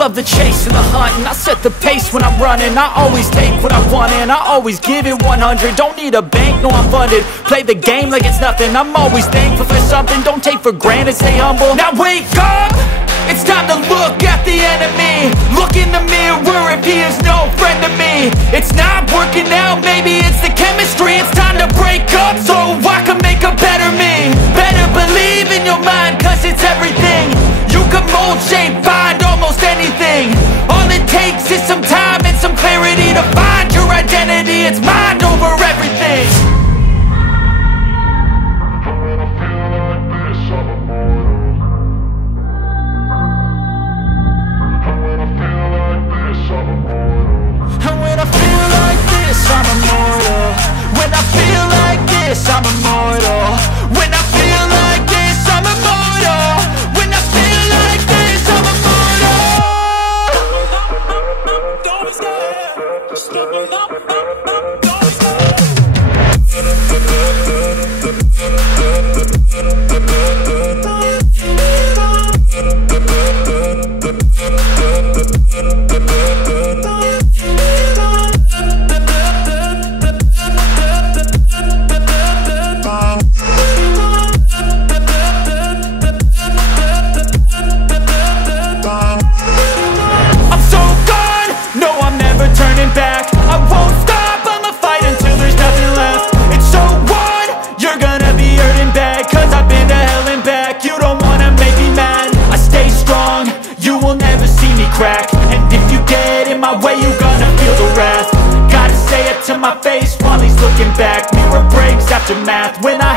love the chase and the hunt, and I set the pace when I'm running. I always take what I want and I always give it 100. Don't need a bank, no I'm funded. Play the game like it's nothing. I'm always thankful for something. Don't take for granted, stay humble. Now wake up! It's time to look at the enemy. Look in the mirror if he is no friend to me. It's not working out, maybe it's the chemistry. It's time to break up so I can make a better me. Better believe in your mind, cause it's everything. You can mold, shape, find almost anything. All it takes is some time and some clarity to find your identity. It's mind over everything. I'm immortal. When I feel like this, I'm immortal. When I feel like this, I'm immortal. When I feel like this, I'm immortal. Don't be scared. Step it up. Don't be scared. Back. I won't stop, I'ma fight until there's nothing left. It's so on, you're gonna be hurting bad, cause I've been to hell and back. You don't wanna make me mad, I stay strong, you will never see me crack. And if you get in my way, you're gonna feel the wrath. Gotta say it to my face while he's looking back. Mirror breaks, aftermath, when I